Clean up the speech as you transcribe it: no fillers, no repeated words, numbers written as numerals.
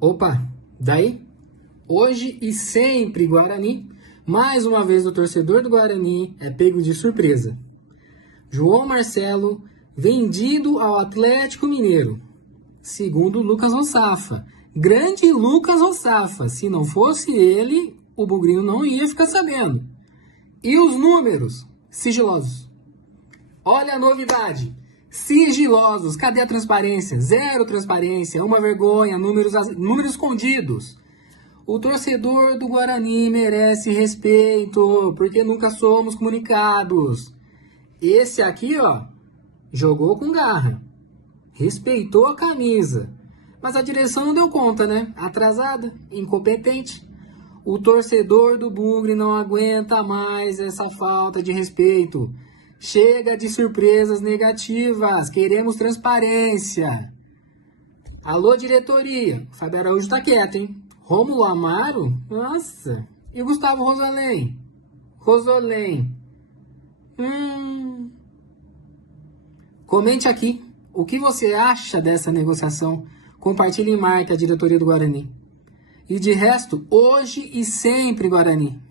Opa, daí? Hoje e sempre Guarani, mais uma vez o torcedor do Guarani é pego de surpresa. João Marcelo, vendido ao Atlético Mineiro. Segundo Lucas Rossafa. Grande Lucas Rossafa. Se não fosse ele, o Bugrinho não ia ficar sabendo. E os números? Sigilosos. Olha a novidade. Sigilosos. Cadê a transparência? Zero transparência. Uma vergonha. Números escondidos. O torcedor do Guarani merece respeito, porque nunca somos comunicados. Esse aqui, ó, jogou com garra. Respeitou a camisa. Mas a direção não deu conta, né? Atrasada, incompetente. O torcedor do Bugre não aguenta mais essa falta de respeito. Chega de surpresas negativas. Queremos transparência. Alô, diretoria. O Fábio Araújo tá quieto, hein? Rômulo Amaro? Nossa. E Gustavo Rosolém? Comente aqui. O que você acha dessa negociação? Compartilhe e marque a diretoria do Guarani. E de resto, hoje e sempre Guarani.